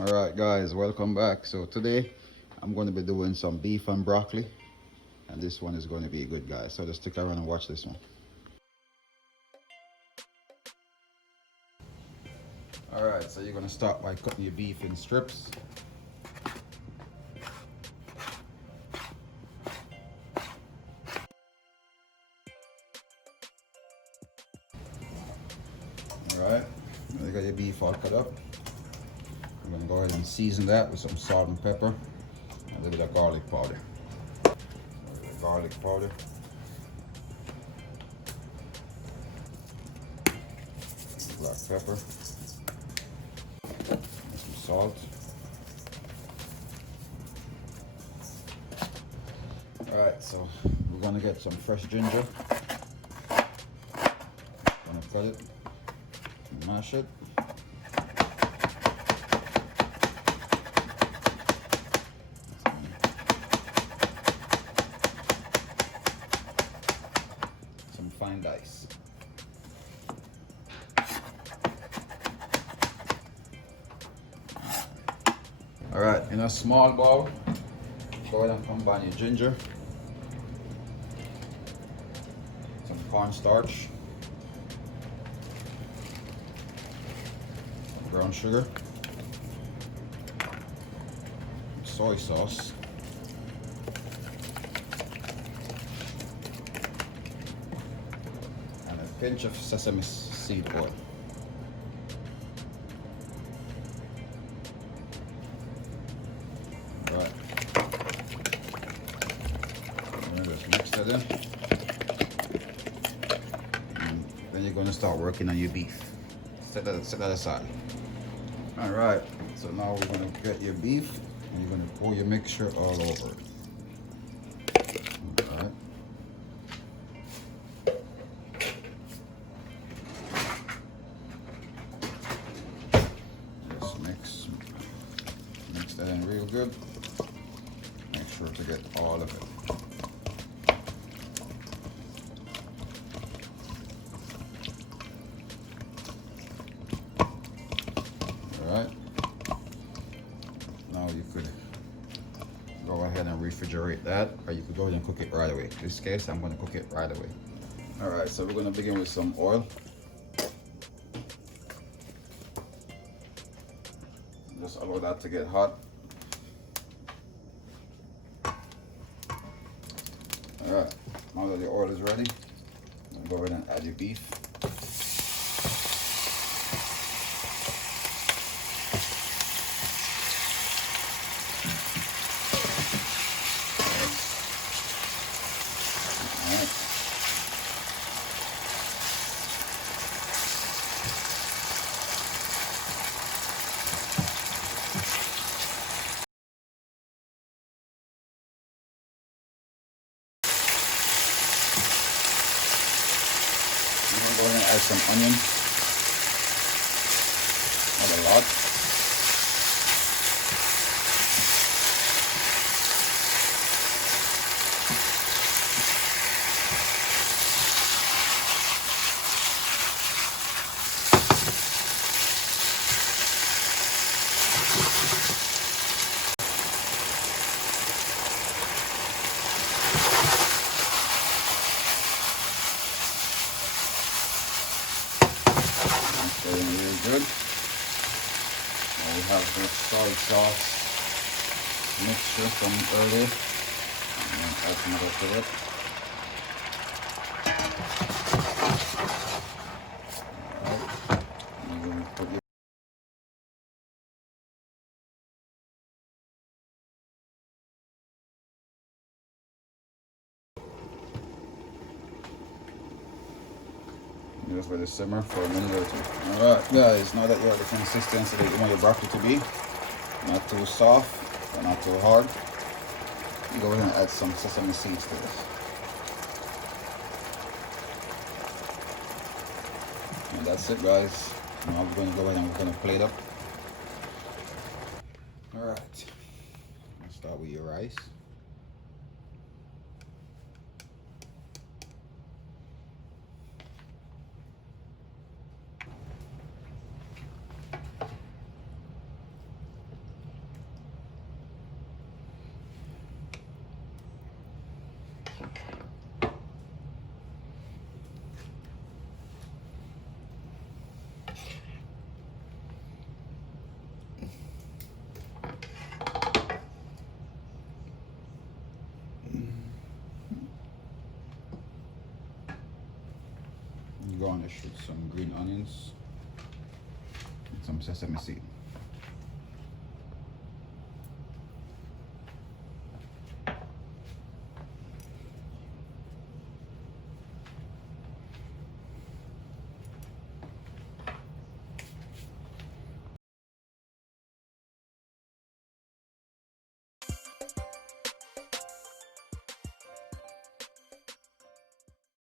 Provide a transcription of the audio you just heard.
Alright guys, welcome back. So today I'm going to be doing some beef and broccoli, and this one is going to be good, guys, so just stick around and watch this one. Alright, so you're going to start by cutting your beef in strips. Alright, now you got your beef all cut up. I'm going to go ahead and season that with some salt and pepper and a little bit of garlic powder. Garlic powder, black pepper, some salt. Alright, so we're going to get some fresh ginger. Going to cut it, mash it. Some fine dice. Alright, in a small bowl, go ahead and combine your ginger, some cornstarch, some brown sugar, soy sauce, and a pinch of sesame seed oil. Right. Just mix that in. And then you're going to start working on your beef. Set that aside. Alright, so now we're going to get your beef and you're going to pour your mixture all over it. Alright. Just mix that in real good. Make sure to get all of it. Alright. Now you could go ahead and refrigerate that, or you could go ahead and cook it right away. In this case, I'm going to cook it right away. Alright, so we're going to begin with some oil. Just allow that to get hot. Alright, now that the oil is ready, go ahead and add your beef. Alright. I'm going to go ahead and add some onion. Not a lot. Really good. Now we have the soy sauce mixture from earlier. And add some of that to it. Alright. And we'll put your just let it simmer for a minute or two. Alright guys, now that you have the consistency that you want your broccoli to be, not too soft but not too hard, you go ahead and add some sesame seeds to this. And that's it guys. Now I'm going to go ahead and we're going to plate up. Alright, let's start with your rice. garnish with some green onions and some sesame seed.